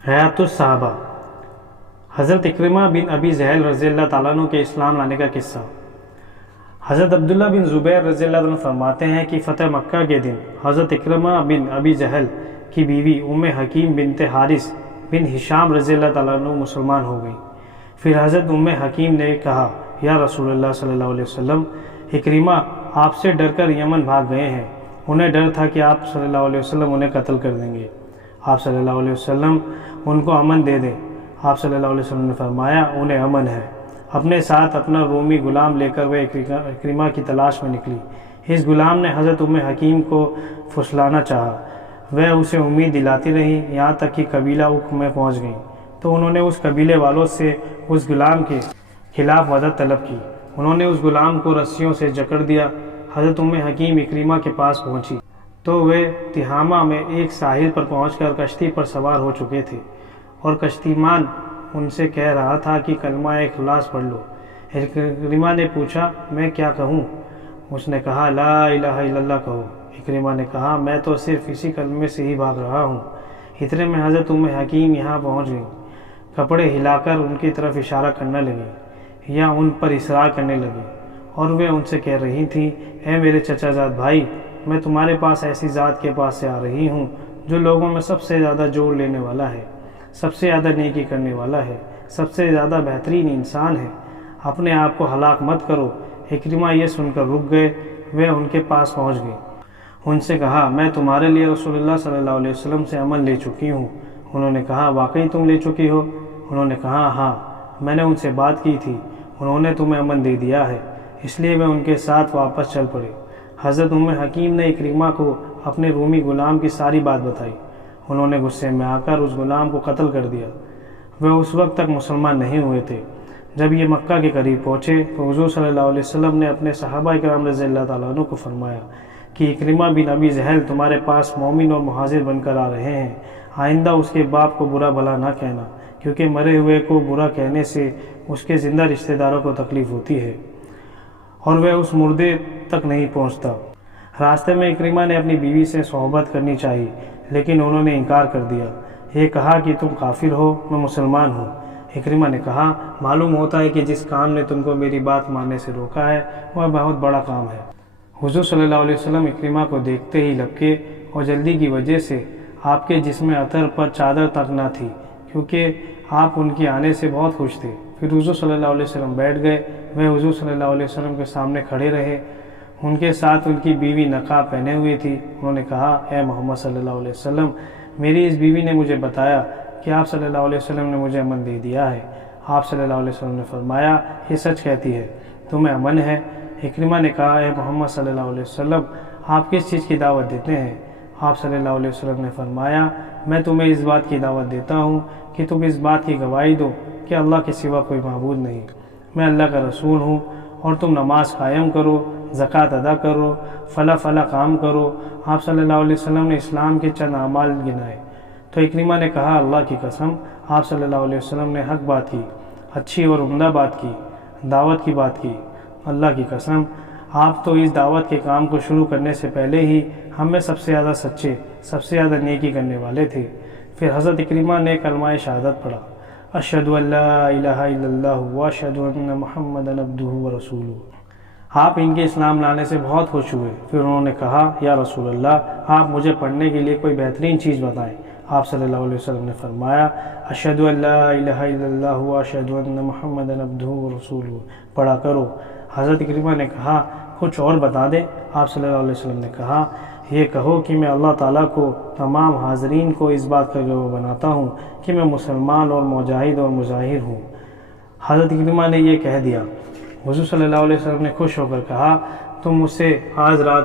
حیات الصحابہ۔ حضرت اکرمہ بن ابی جہل رضی اللہ تعالیٰ عنہ کے اسلام لانے کا قصہ۔ حضرت عبداللہ بن زبیر رضی اللہ عنہ فرماتے ہیں کہ فتح مکہ کے دن حضرت اکرمہ بن ابی جہل کی بیوی ام حکیم بنت حارث بن ہشام رضی اللہ تعالیٰ عنہ مسلمان ہو گئی۔ پھر حضرت ام حکیم نے کہا، یا رسول اللہ صلی اللہ علیہ وسلم، اکرمہ آپ سے ڈر کر یمن بھاگ گئے ہیں، انہیں ڈر تھا کہ آپ صلی اللہ علیہ وسلم انہیں قتل کر دیں گے، آپ صلی اللہ علیہ وسلم ان کو امن دے دیں۔ آپ صلی اللہ علیہ وسلم نے فرمایا، انہیں امن ہے۔ اپنے ساتھ اپنا رومی غلام لے کر وہ اکرمہ کی تلاش میں نکلی۔ اس غلام نے حضرت ام حکیم کو پھسلانا چاہا، وہ اسے امید دلاتی رہی، یہاں تک کہ قبیلہ عق میں پہنچ گئیں تو انہوں نے اس قبیلے والوں سے اس غلام کے خلاف مدد طلب کی۔ انہوں نے اس غلام کو رسیوں سے جکڑ دیا۔ حضرت ام حکیم اکرمہ کے پاس پہنچی تو وہ تہامہ میں ایک ساحل پر پہنچ کر کشتی پر سوار ہو چکے تھے اور کشتی مان ان سے کہہ رہا تھا کہ کلمہ اخلاص پڑھ لو۔ اکرمہ نے پوچھا، میں کیا کہوں؟ اس نے کہا، لا الہ الا اللہ کہو۔ اکرمہ نے کہا، میں تو صرف اسی کلمے سے ہی بھاگ رہا ہوں۔ اتنے میں حضرت ام حکیم یہاں پہنچ گئیں، کپڑے ہلا کر ان کی طرف اشارہ کرنے لگیں یا ان پر اصرار کرنے لگیں، اور وہ ان سے کہہ رہی تھیں، اے میرے چچا زاد بھائی، میں تمہارے پاس ایسی ذات کے پاس سے آ رہی ہوں جو لوگوں میں سب سے زیادہ جوڑ لینے والا ہے، سب سے زیادہ نیکی کرنے والا ہے، سب سے زیادہ بہترین انسان ہے، اپنے آپ کو ہلاک مت کرو۔ اکرمہ یہ سن کر رک گئے، وہ ان کے پاس پہنچ گئے، ان سے کہا، میں تمہارے لیے رسول اللہ صلی اللہ علیہ وسلم سے امن لے چکی ہوں۔ انہوں نے کہا، واقعی تم لے چکی ہو؟ انہوں نے کہا، ہاں، میں نے ان سے بات کی تھی، انہوں نے تمہیں امن دے دیا ہے، اس لیے میں ان کے ساتھ واپس چل پڑے۔ حضرت ام حکیم نے اکرمہ کو اپنے رومی غلام کی ساری بات بتائی۔ انہوں نے غصے میں آ کر اس غلام کو قتل کر دیا۔ وہ اس وقت تک مسلمان نہیں ہوئے تھے۔ جب یہ مکہ کے قریب پہنچے تو حضور صلی اللہ علیہ وسلم نے اپنے صحابہ کرام رضی اللہ تعالیٰ عنہ کو فرمایا کہ اکرمہ بن ابی جہل تمہارے پاس مومن اور مہاجر بن کر آ رہے ہیں، آئندہ اس کے باپ کو برا بھلا نہ کہنا، کیونکہ مرے ہوئے کو برا کہنے سے اس کے زندہ رشتہ داروں کو تکلیف ہوتی ہے اور وہ اس مردے تک نہیں پہنچتا۔ راستے میں اکرمہ نے اپنی بیوی سے صحبت کرنی چاہی، لیکن انہوں نے انکار کر دیا۔ یہ کہا کہ تم کافر ہو، میں مسلمان ہوں۔ اکرمہ نے کہا، معلوم ہوتا ہے کہ جس کام نے تم کو میری بات ماننے سے روکا ہے وہ بہت بڑا کام ہے۔ حضور صلی اللہ علیہ وسلم اکرمہ کو دیکھتے ہی لبکے اور جلدی کی وجہ سے آپ کے جسم عطر پر چادر تک نہ تھی، کیونکہ آپ ان کے آنے سے بہت خوش تھے۔ پھر حضور صلی اللہ علیہ وسلم بیٹھ گئے، وہ حضور صلی اللہ علیہ وسلم کے سامنے کھڑے رہے۔ ان کے ساتھ ان کی بیوی نقاب پہنے ہوئی تھی۔ انہوں نے کہا، اے محمد صلی اللہ علیہ وسلم، میری اس بیوی نے مجھے بتایا کہ آپ صلی اللہ علیہ وسلم نے مجھے امن دے دیا ہے۔ آپ صلی اللہ علیہ وسلم نے فرمایا، یہ سچ کہتی ہے، تمہیں امن ہے؟ اکرمہ نے کہا، اے محمد صلی اللہ علیہ وسلم، آپ کس چیز کی دعوت دیتے ہیں؟ آپ صلی اللہ علیہ وسلم نے فرمایا، میں تمہیں اس بات کی دعوت دیتا ہوں کہ تم اس بات کی گواہی دو کہ اللہ کے سوا کوئی معبود نہیں، میں اللہ کا رسول ہوں، اور تم نماز قائم کرو، زکوٰۃ ادا کرو، فلاں کام کرو۔ آپ صلی اللہ علیہ وسلم نے اسلام کے چند اعمال گنائے تو اکرمہ نے کہا، اللہ کی قسم، آپ صلی اللہ علیہ وسلم نے حق بات کی، اچھی اور عمدہ بات کی، دعوت کی بات کی۔ اللہ کی قسم، آپ تو اس دعوت کے کام کو شروع کرنے سے پہلے ہی ہم میں سب سے زیادہ سچے، سب سے زیادہ نیکی کرنے والے تھے۔ پھر حضرت اکرمہ نے کلمہ شہادت پڑھا، اشہد ان لا الہ الا اللہ واشہد ان محمدا عبدہ ورسولہ۔ آپ ان کے اسلام لانے سے بہت خوش ہوئے۔ پھر انہوں نے کہا، یا رسول اللہ، آپ مجھے پڑھنے کے لیے کوئی بہترین چیز بتائیں۔ آپ صلی اللہ علیہ وسلم نے فرمایا، اشہد ان لا الہ الا اللہ واشہد ان محمدا عبدہ ورسولہ پڑھا کرو۔ حضرت اکرمہ نے کہا، کچھ اور بتا دیں؟ آپ صلی اللہ علیہ وسلم نے کہا، یہ کہو کہ میں اللہ تعالیٰ کو تمام حاضرین کو اس بات کا گواہ بناتا ہوں کہ میں مسلمان اور مجاہد اور مظاہر ہوں۔ حضرت اکرمہ نے یہ کہہ دیا۔ حضور صلی اللہ علیہ وسلم نے خوش ہو کر کہا، تم مجھ سے آج رات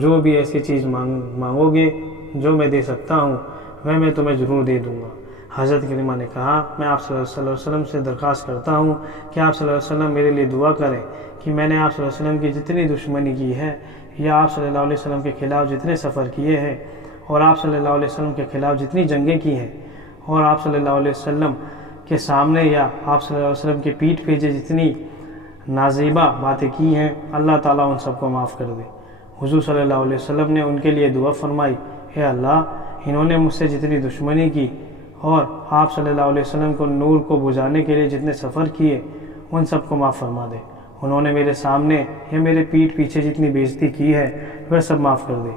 جو بھی ایسی چیز مانگو گے جو میں دے سکتا ہوں وہ میں تمہیں ضرور دے دوں گا۔ حضرت اکرمہ نے کہا، میں آپ صلی اللہ علیہ وسلم سے درخواست کرتا ہوں کہ آپ صلی اللہ علیہ وسلم میرے لیے دعا کریں کہ میں نے آپ صلی اللہ علیہ وسلم کی جتنی دشمنی کی ہے یا آپ صلی اللہ علیہ وسلم کے خلاف جتنے سفر کیے ہیں اور آپ صلی اللہ علیہ وسلم کے خلاف جتنی جنگیں کی ہیں اور آپ صلی اللہ علیہ وسلم کے سامنے یا آپ صلی اللہ علیہ وسلم کے پیٹھ پیچھے جتنی نازیبہ باتیں کی ہیں، اللہ تعالیٰ ان سب کو معاف کر دے۔ حضور صلی اللہ علیہ وسلم نے ان کے لیے دعا فرمائی، اے اللہ، انہوں نے مجھ سے جتنی دشمنی کی اور آپ صلی اللہ علیہ وسلم کو نور کو بجھانے کے لیے جتنے سفر کیے ان سب کو معاف فرما دے۔ انہوں نے میرے سامنے یا میرے پیٹھ پیچھے جتنی بےعزتی کی ہے وہ سب معاف کر دے۔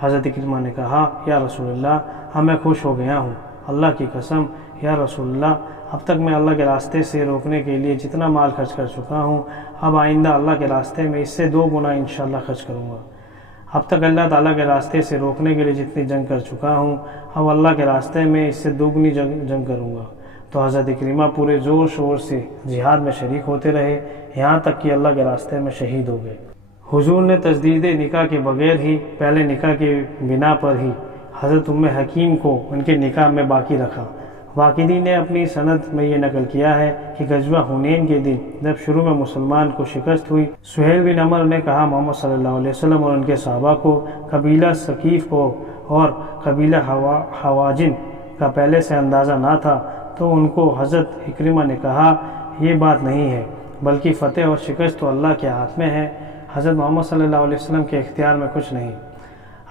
حضرت اکرمہ نے کہا یا رسول اللہ میں خوش ہو گیا ہوں، اللہ کی قسم یا رسول اللہ اب تک میں اللہ کے راستے سے روکنے کے لیے جتنا مال خرچ کر چکا ہوں اب آئندہ اللہ کے راستے میں اس سے 2 گنا انشاءاللہ خرچ کروں گا۔ اب تک اللہ تعالیٰ کے راستے سے روکنے کے لیے جتنی جنگ کر چکا ہوں اب اللہ کے راستے میں اس سے 2 جنگ کروں گا۔ تو حضرت اکرمہ پورے زور شور سے جہاد میں شریک ہوتے رہے یہاں تک کہ اللہ کے راستے میں شہید ہو گئے۔ حضور نے تجدید نکاح کے بغیر ہی پہلے نکاح کی بنا پر ہی حضرت ام حکیم کو ان کے نکاح میں باقی رکھا۔ واقدی نے اپنی سند میں یہ نقل کیا ہے کہ غزوہ حنین کے دن جب شروع میں مسلمان کو شکست ہوئی، سہیل بن عمر نے کہا محمد صلی اللہ علیہ وسلم اور ان کے صحابہ کو قبیلہ ثقیف کو اور قبیلہ حوازن کا پہلے سے اندازہ نہ تھا، تو ان کو حضرت اکرمہ نے کہا یہ بات نہیں ہے بلکہ فتح اور شکست تو اللہ کے ہاتھ میں ہے، حضرت محمد صلی اللہ علیہ وسلم کے اختیار میں کچھ نہیں۔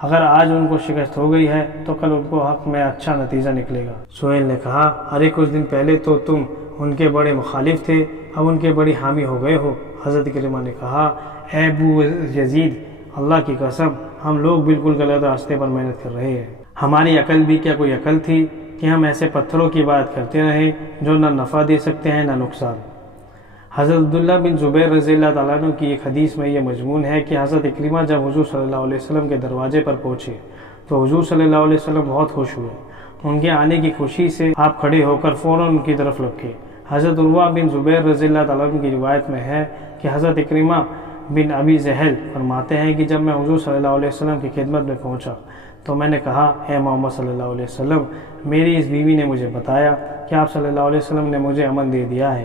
اگر آج ان کو شکست ہو گئی ہے تو کل ان کو حق میں اچھا نتیجہ نکلے گا۔ سہیل نے کہا ارے کچھ دن پہلے تو تم ان کے بڑے مخالف تھے، اب ان کے بڑی حامی ہو گئے ہو۔ حضرت اکرمہ نے کہا اے ابو یزید اللہ کی قسم ہم لوگ بالکل غلط راستے پر محنت کر رہے ہیں، ہماری عقل بھی کیا کوئی عقل تھی کہ ہم ایسے پتھروں کی بات کرتے رہیں جو نہ نفع دے سکتے ہیں نہ نقصان۔ حضرت عبداللہ بن زبیر رضی اللہ تعالیٰ عنہ کی ایک حدیث میں یہ مضمون ہے کہ حضرت اکرمہ جب حضور صلی اللہ علیہ وسلم کے دروازے پر پہنچے تو حضور صلی اللہ علیہ وسلم بہت خوش ہوئے۔ ان کے آنے کی خوشی سے آپ کھڑے ہو کر فوراً ان کی طرف لپکے۔ حضرت عروہ بن زبیر رضی اللہ تعالیٰ عنہ کی روایت میں ہے کہ حضرت اکرمہ بن ابی جہل فرماتے ہیں کہ جب میں حضور صلی اللہ علیہ وسلم کی خدمت میں پہنچا تو میں نے کہا اے محمد صلی اللہ علیہ وسلم میری اس بیوی نے مجھے بتایا کہ آپ صلی اللہ علیہ وسلم نے مجھے امن دے دیا ہے۔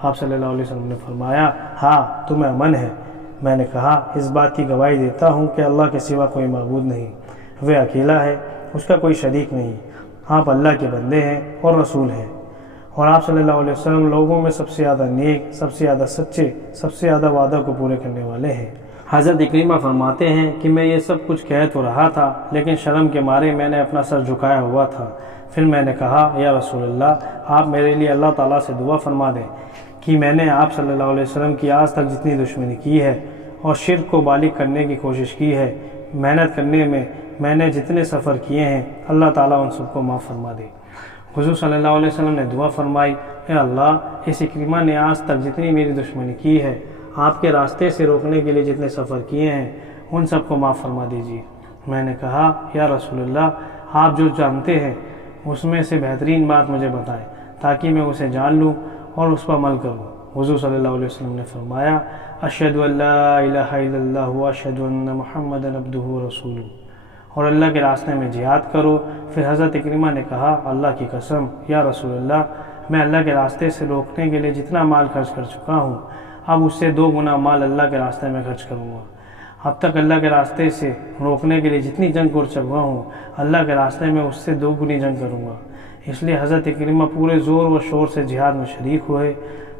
آپ صلی اللہ علیہ وسلم نے فرمایا ہاں تمہیں امن ہے۔ میں نے کہا اس بات کی گواہی دیتا ہوں کہ اللہ کے سوا کوئی معبود نہیں، وہ اکیلا ہے، اس کا کوئی شریک نہیں، آپ اللہ کے بندے ہیں اور رسول ہیں، اور آپ صلی اللہ علیہ وسلم لوگوں میں سب سے زیادہ نیک، سب سے زیادہ سچے، سب سے زیادہ وعدہ کو پورے کرنے والے ہیں۔ حضرت اکرمہ فرماتے ہیں کہ میں یہ سب کچھ کہہ تو رہا تھا لیکن شرم کے مارے میں نے اپنا سر جھکایا ہوا تھا۔ پھر میں نے کہا یا رسول اللہ آپ میرے لیے اللہ تعالیٰ سے دعا فرما دیں کہ میں نے آپ صلی اللہ علیہ وسلم کی آج تک جتنی دشمنی کی ہے اور شرک کو بالغ کرنے کی کوشش کی ہے، محنت کرنے میں نے جتنے سفر کیے ہیں، اللہ تعالیٰ ان سب کو معاف فرما دے۔ حضور صلی اللہ علیہ وسلم نے دعا فرمائی اے اللہ اس اکرمہ نے آج تک جتنی میری دشمنی کی ہے، آپ کے راستے سے روکنے کے لیے جتنے سفر کیے ہیں، ان سب کو معاف فرما دیجیے۔ میں نے کہا یا رسول اللہ آپ جو جانتے ہیں اس میں سے بہترین بات مجھے بتائیں تاکہ میں اسے جان لوں اور اس پر عمل کروں۔ حضور صلی اللہ علیہ وسلم نے فرمایا اشہد ان لا الہ الا اللہ واشہد ان محمدا عبدہ ورسولہ، اور اللہ کے راستے میں جہاد کرو۔ پھر حضرت اکرمہ نے کہا اللہ کی قسم یا رسول اللہ میں اللہ کے راستے سے روکنے کے لیے جتنا مال خرچ کر چکا ہوں اب اس سے 2 گنا مال اللہ کے راستے میں خرچ کروں گا۔ اب تک اللہ کے راستے سے روکنے کے لیے جتنی جنگ کر چکا ہوں اللہ کے راستے میں اس سے 2 گنی جنگ کروں گا۔ اس لیے حضرت اکرمہ پورے زور و شور سے جہاد میں شریک ہوئے۔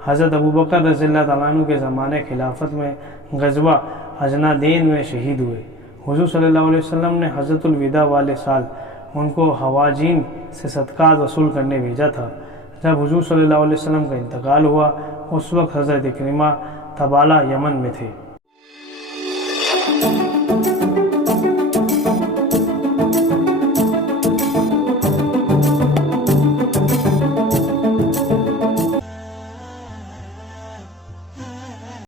حضرت ابوبکر رضی اللہ تعالیٰ عنہ کے زمانے خلافت میں غزوہ اجنادین میں شہید ہوئے۔ حضور صلی اللہ علیہ وسلم نے حضرت الوداع والے سال ان کو حوازین سے صدقات وصول کرنے بھیجا تھا۔ جب حضور صلی اللہ علیہ وسلم کا انتقال ہوا اس وقت حضرت اکرمہ تبالہ یمن میں تھے۔